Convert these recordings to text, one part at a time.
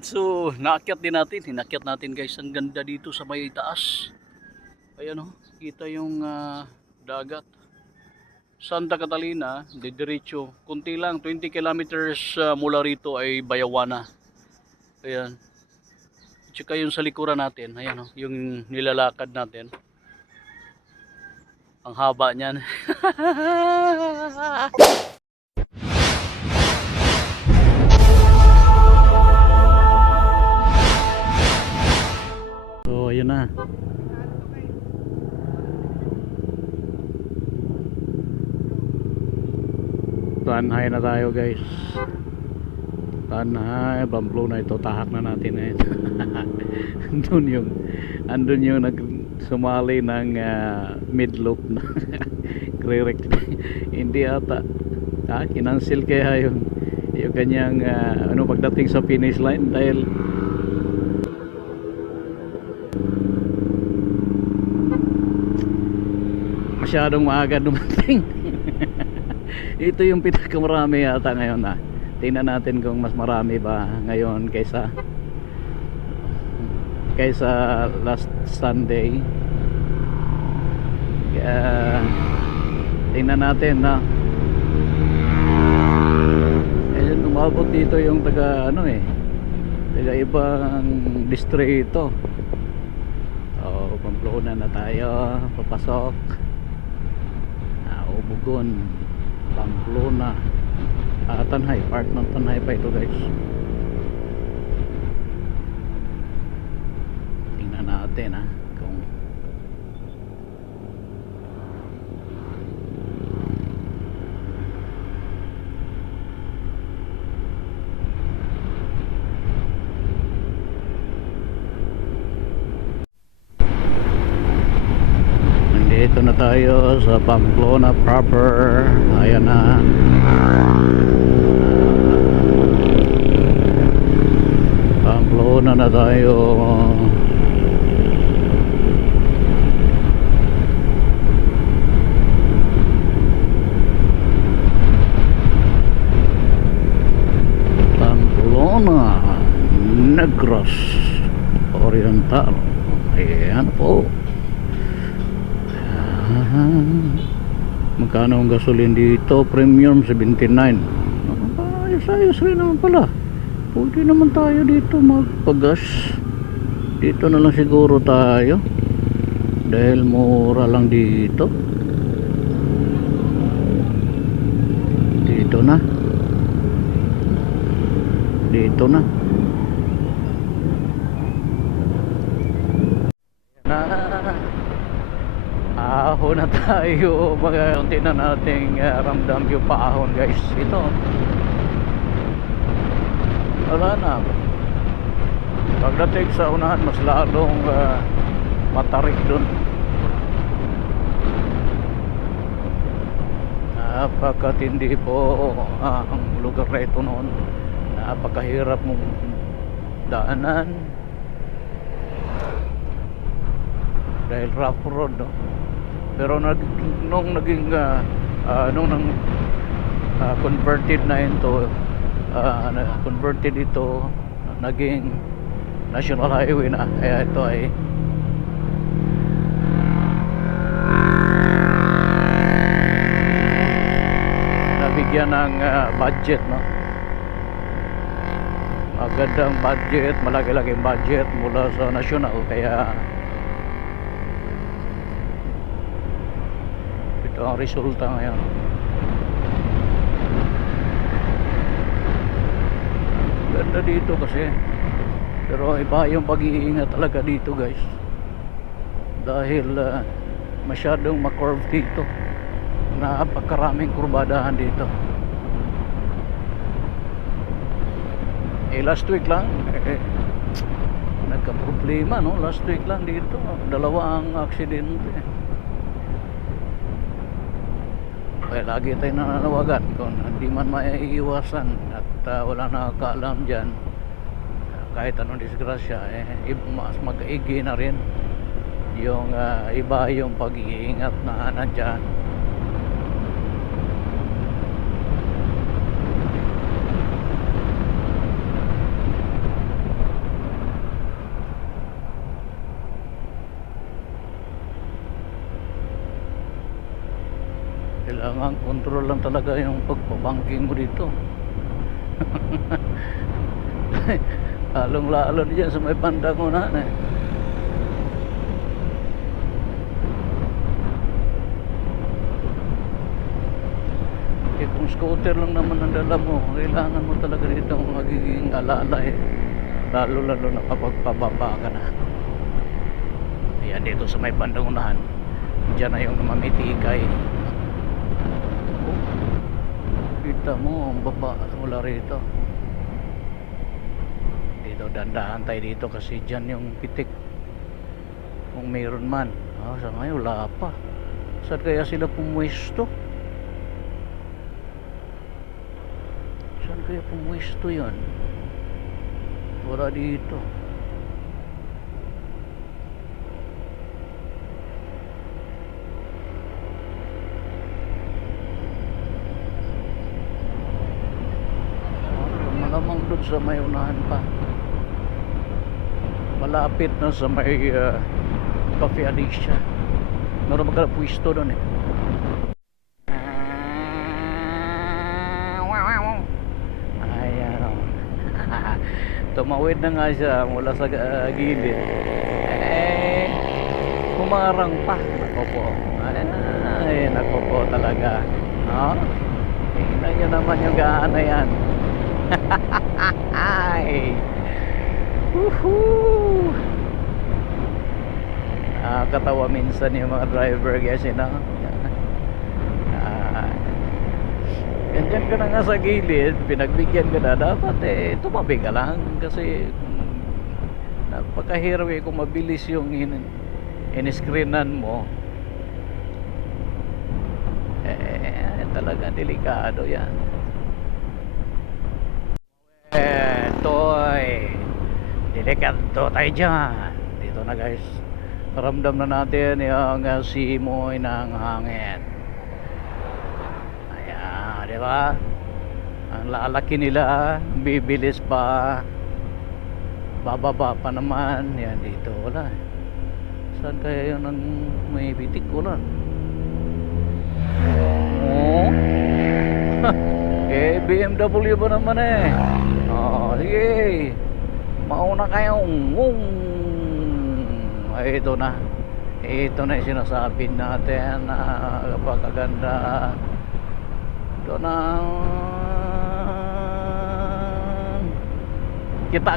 So, hinaakyat natin guys, ang ganda dito sa may taas. Ayan oh, kita yung dagat. Santa Catalina, diretso, kunti lang, 20 kilometers mula rito ay Bayawana. Ayan. Tsaka yung sa likuran natin, ayan oh, yung nilalakad natin. Ang haba niyan. So, ayun na. Tanhay na tayo guys. Tanhay, Bamblo na ito, tahak na natin eh. andun yung sumali ng mid-loop na correct. Hindi ata kinansil kaya yung kanyang pagdating sa finish line dahil masyadong maaga dumating. Ito yung pinakamarami yata ngayon tingnan natin kung mas marami ba ngayon kaysa last Sunday. Tingnan natin umabot dito yung taga taga ibang distrito. Pamplona na tayo papasok. Ubugon, Pamplona, Tanhay, part ng Tanhay pa ito guys. Tingnan natin kung dito na tayo sa Pamplona proper. Ayan na. Pamplona na tayo. Pamplona Negros Oriental. Ayan po. Magkano ang gasolin dito? Premium 79. Ayos rin naman pala. Pwede naman tayo dito magpagas. Dito na lang siguro tayo dahil mura lang dito. Dito na. Ahon na tayo, mga unti na nating ramdam yung paahon guys. Ito wala na, pagdating sa unahan mas lalong matarik dun. Napakatindi po ang lugar na ito noon. Napakahirap mong daanan dahil rough road pero nung naging converted na ito, converted ito, naging national highway na, kaya ito ay nabigyan ng budget magandang budget, malaki-laking budget mula sa national, kaya ang resulta ngayon. Ganda dito kasi, pero iba yung pag-iingat talaga dito guys, dahil masyadong makurve dito, napakaraming kurbadahan dito. Last week lang nagka-problema last week lang dito, dalawa ang aksidente. Kaya lagi tayong nananawagan kung hindi man maiiwasan at wala nakakaalam dyan, kahit anong disgrasya mas mag-igi na rin yung iba yung pag-iingat na nandyan. Kailangan control lang talaga yung pagpabangking mo dito. Lalong lalo dyan sa may bandang unahan eh. Eh kung scooter lang naman ang dala mo, kailangan mo talaga dito magiging alaala eh. Lalo na kapag pababa ka na. Ayan dito sa may bandang unahan, dyan na yung mamitikay. Oh, kita mo ang baba mula rito. Dito dandahan tayo dito kasi dyan yung pitik, kung mayroon man. Sa ngayon wala pa. Saan kaya sila pumwesto? Saan kaya pumwesto yun? Wala dito. Malamang doon sa may unahan pa. Malapit na sa may Cafe Alicia. Meron magkala-pwesto doon eh. Ayan. Tumawid na nga siya mula sa gilid. Humarang pa. Nako po. Nako po talaga. Tingnan nyo naman yung gaan na yan. Woohoo! Nakakatawa minsan yung mga driver kasi ganyan ka na nga sa gilid, pinagbigyan ka na, dapat tumabi ka lang kasi napakahirap kung mabilis yung in-screenan mo. Talaga delikado yan. Toy, delikado tayo dyan. Dito na guys, ramdam na natin yung simoy ng hangin. Ayan, di ba? Ang lalaki nila, bibilis pa, bababa pa naman. Yan dito, wala. Saan kaya yun ang may bitik? Wala. BMW ba naman eh. Sige, mauna kayong ito na yung sinasabi natin na kapagaganda. Ito na. Kita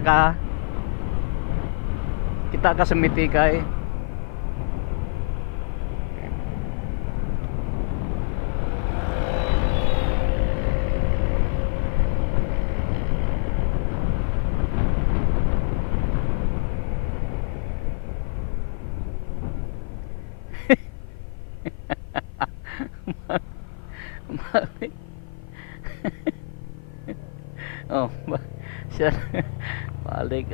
ka sa Mitikay. Mami. Siya balik.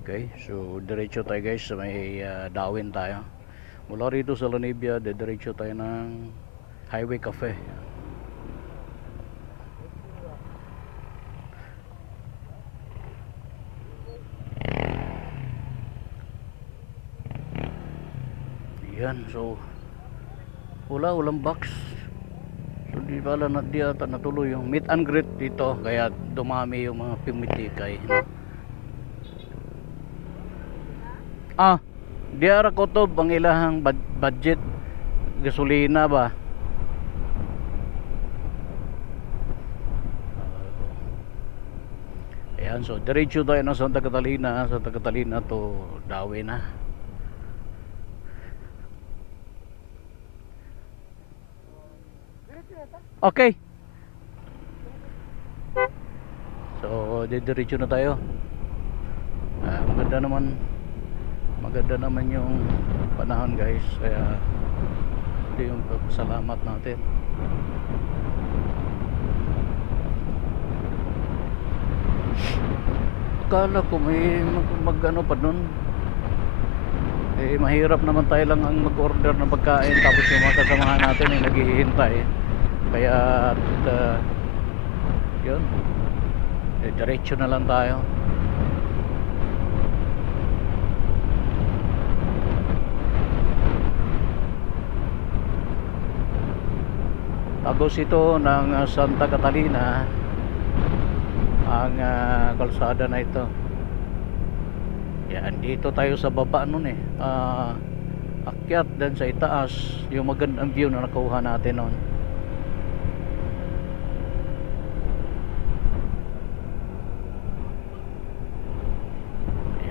Okay, so diretso tayo guys sa may Dawin tayo. Mula rito sa Lanibia, diretso tayo ng Highway Cafe. Yan, so walang box. So di pala di ata natuloy yung meet and greet dito, kaya dumami yung mga pimitikay, no? Di ara ko to bang ilahang budget gasolina ba? Ayan, so diretso tayo ng Santa Catalina to Dawin na. Okay. So diretso na tayo. maganda naman yung panahon guys, kaya ito yung salamat natin. Akala ko may mag-ano pa nun, eh mahirap naman tayo lang ang mag-order ng pagkain tapos yung mga kasamahan natin ay naghihintay, kaya yun, diretso na lang tayo. Tapos ito ng Santa Catalina ang kalsada na ito. Yan, dito tayo sa baba nun akyat dan sa itaas, yung magandang view na nakuha natin nun.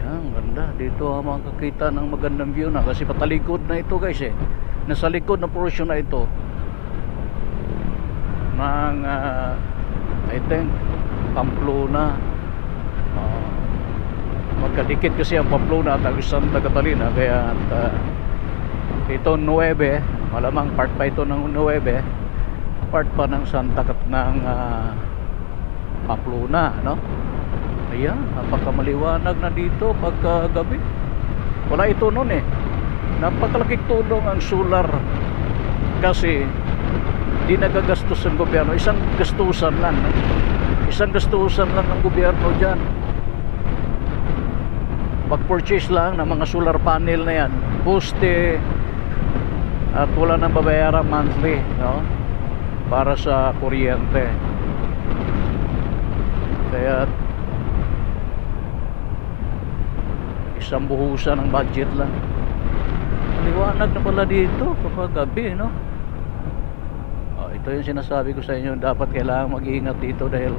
Yan, ganda dito makakita ng magandang view na, kasi patalikod na ito guys nasa likod na portion na ito ng I think Pamplona. Magkadikit kasi ang Pamplona at ang Santa Catalina, kaya ito 9, malamang part pa ito ng 9, part pa ng ng Pamplona, no? Ayan, napakamaliwanag na dito pagka gabi. Wala ito noon napakalaking tulong ang solar, kasi di nagagastos ang gobyerno. Isang gastusan lang ng gobyerno dyan. Pag-purchase lang ng mga solar panel na yan, poste, at wala nang babayaran monthly, no? Para sa kuryente. Kaya isang buhusan ng budget lang. Maliwanag na pala dito kapag gabi, no? Ito yung sinasabi ko sa inyo, dapat kailangan mag-iingat dito dahil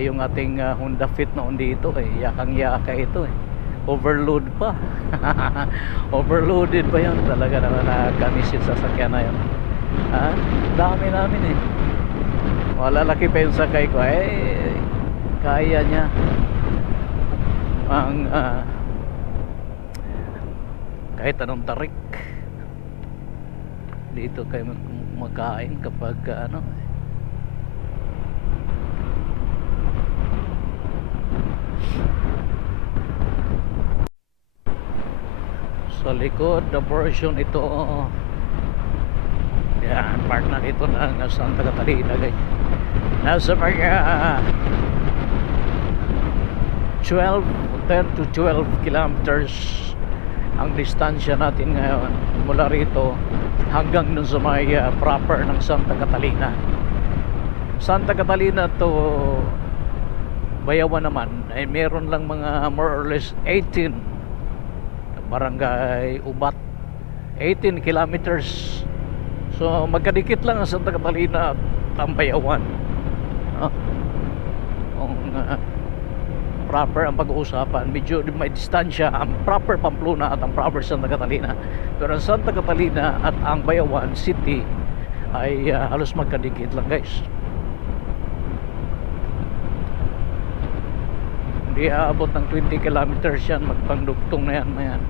yung ating Honda Fit noon dito yakang-yaka ito overload pa. Overloaded pa yun talaga naman, nakakamisit sa sakyan na yun. Dami namin malalaki pa yung sakay ko, kaya niya ang kahit anong tarik dito kayo makain kapag sa likod na portion ito. Yan, part na ito ng Santa Catalina guys. Nasa mga 10 to 12 kilometers ang distansya natin ngayon mula rito hanggang dun sa may proper ng Santa Catalina. Santa Catalina to Bayawan naman ay meron lang mga more or less 18 barangay ubat, 18 kilometers. So magkadikit lang ang Santa Catalina at ang Bayawan. Kung proper ang pag-uusapan, medyo may distansya ang proper Pamplona at ang proper Santa Catalina, pero ang Santa Catalina at ang Bayawan City ay halos magkadikit lang guys. Hindi aabot ng 20 kilometers yan, magpangdugtong na yan mayan.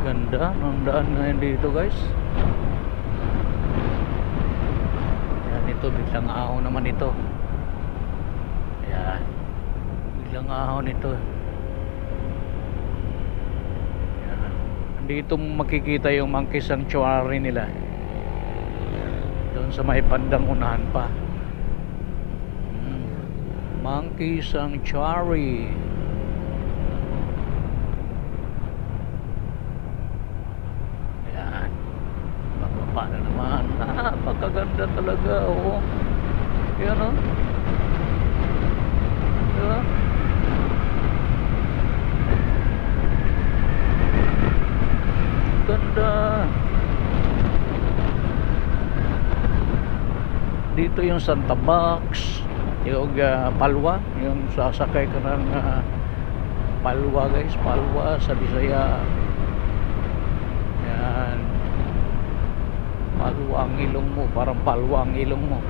Ganda ng daan ngayon dito guys. Yan, ito biglang ahon naman ito. Yan, biglang ahon ito. Yan, dito makikita yung monkey sanctuary nila doon sa may bandang unahan pa. Monkey sanctuary. Paano naman, napakaganda talaga. Yan diba? Ganda. dito yung Santa Box, yung Palwa, yung sasakay ka ng Palwa guys, Palwa sa Bisaya. Yan, Palwa ang ilong mo, parang palwa ang ilong mo.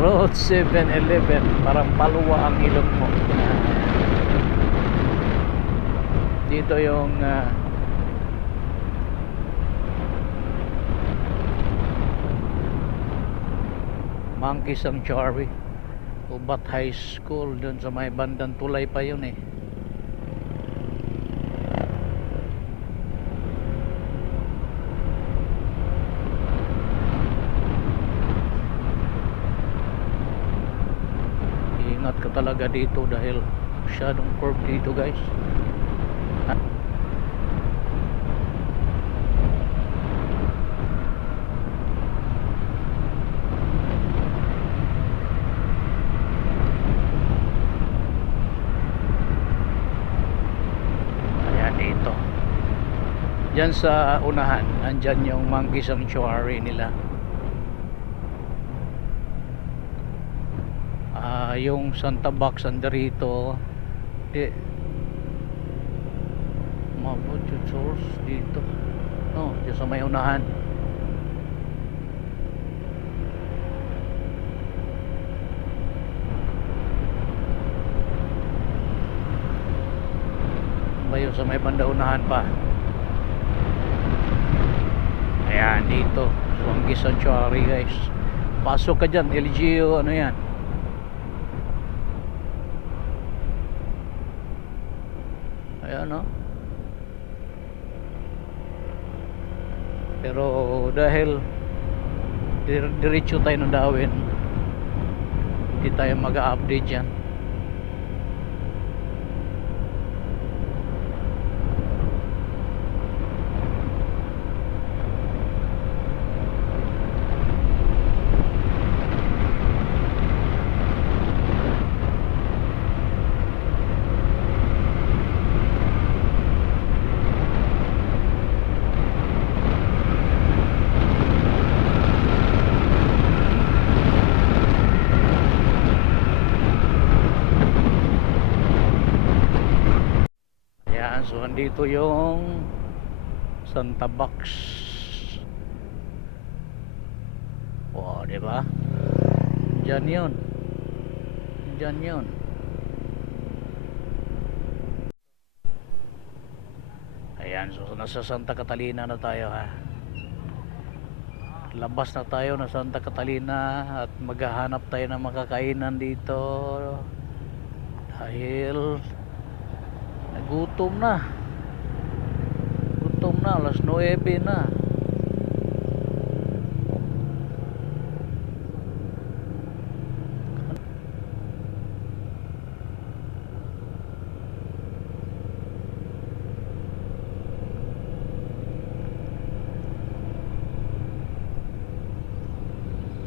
Road 711, parang palwa ang ilong mo. Dito yung Monkey Sanctuary, Ubat High School, dun sa may bandang Tulay pa yun eh. Ingat ka talaga dito dahil masyadong curve dito guys. Dito diyan sa unahan andyan yung Monkey Sanctuary nila. Yung Santa Box andarito mabot yung source dito, no, diyan sa may unahan. Bayo sa may bandaunahan pa. Ayan dito Monkey Sanctuary guys, pasok ka dyan, LGU ano yan. Ayan no, pero dahil diretso tayo ng Dawin, hindi tayo mag-update dyan. So andito yung Santa Box. Wow, di ba? Diyan 'yon. Diyan 'yon. Ayan, so nasa Santa Catalina na tayo ha. Labas na tayo na Santa Catalina at maghahanap tayo ng makakainan dito dahil gutom na, alas 9 na.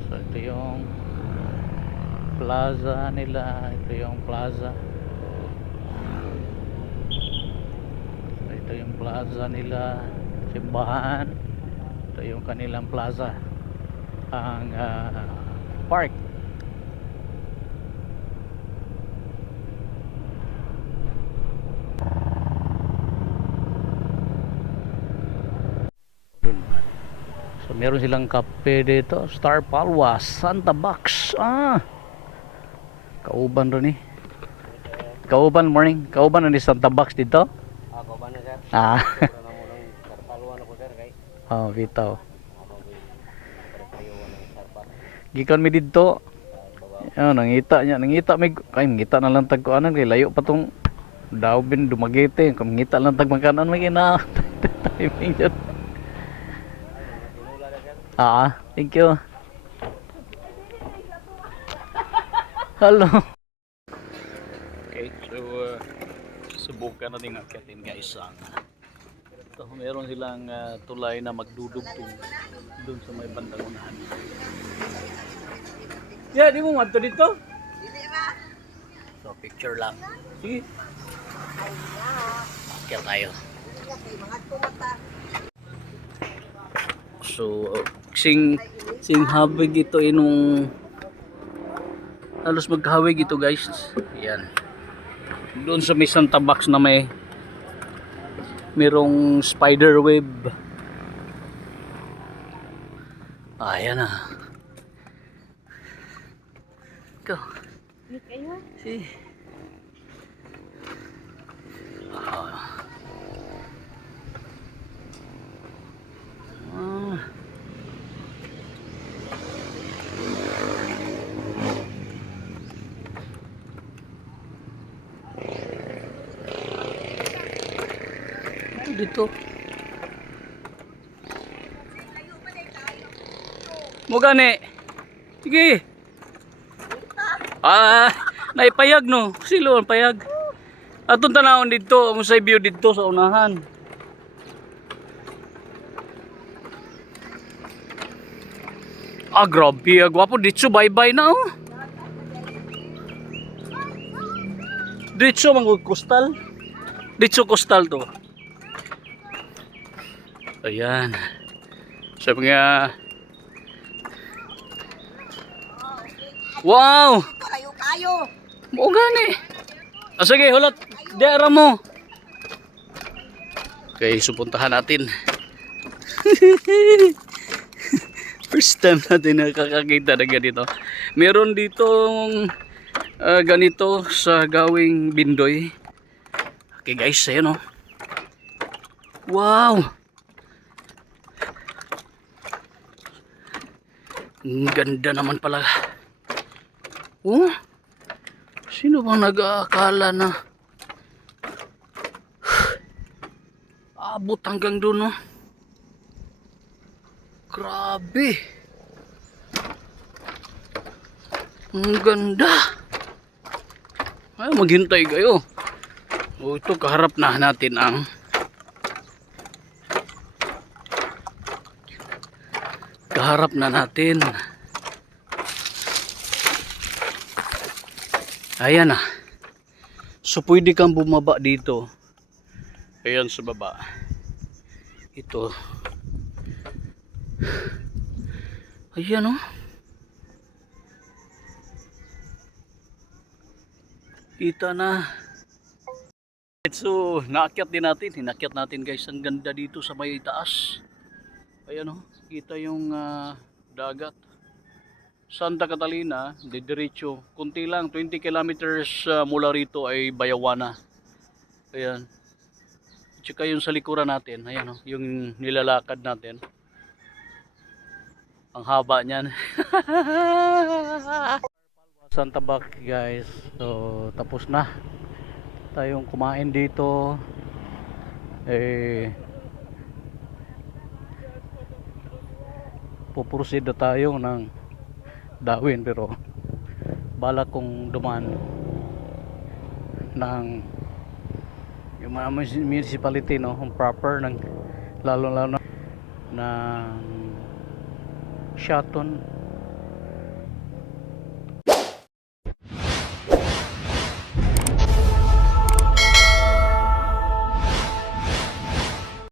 So ito yung plaza nila, ito yung plaza. Ito yung plaza nila, simbahan. Ito yung kanilang plaza, ang park. So meron silang kape dito, Star Palwa, Santa Box. Kauban ron eh. Kauban, morning. Kauban ni Santa Box dito. Oh, bitaw. Gikan mi didto. Nangita may kay ngita na lang tag kuanan kay layo pa tong Dawin Dumaguete. Kung ngita lang tag makanan may gina. Timing jud. Thank you. Hello. Okay, so subukan natin akyatin guys ang ito, meron silang tulay na magdudugtong doon sa may bandang unahan. Yeah, di mo madto dito? Dili ba? So picture lang. Sige. Akyat tayo. So sing habig ito inong halos maghawig ito guys. Yan. Doon sa may Santa Box na merong spider web. Ayan na. Go. See. Dito. Mo gani. Sige. Naipayag no. Silo ang payag. Atong tanawon dito, mo sa view dito sa unahan. Grabe, gwapo dito bye-bye na oh. Dito mangod coastal. Dito coastal to. Ayan. So mga wow! Kayo. Mo gani. Sige, hulat. Diara mo. Okay, supuntahan natin. First time natin nakakakita na ganito. Meron ditong ganito sa Gawing Bindoy. Okay guys, ayan oh. Wow! Ang ganda naman pala. Oh? Sino bang nag-aakala na abot hanggang doon, no? Grabe. Ang ganda. Ay, maghintay kayo. O, ito kaharap na natin ang ayan na. So pwede kang bumaba dito. Ayan sa baba. Ito. Ayan oh. Kita na. So naakyat din natin. Hinakyat natin guys. Ang ganda dito sa may taas. Ayan oh. Kita yung dagat. Santa Catalina, diretso. Kunti lang, 20 kilometers mula rito ay Bayawana. Ayan. Tsaka yung sa likuran natin, ayan oh, yung nilalakad natin. Ang haba niyan. Santa Box guys. So tapos na tayong kumain dito. Puproceed na tayo ng Dawin, pero balak kong dumaan ng yung mga municipality, no, ang proper ng lalo ng Shaton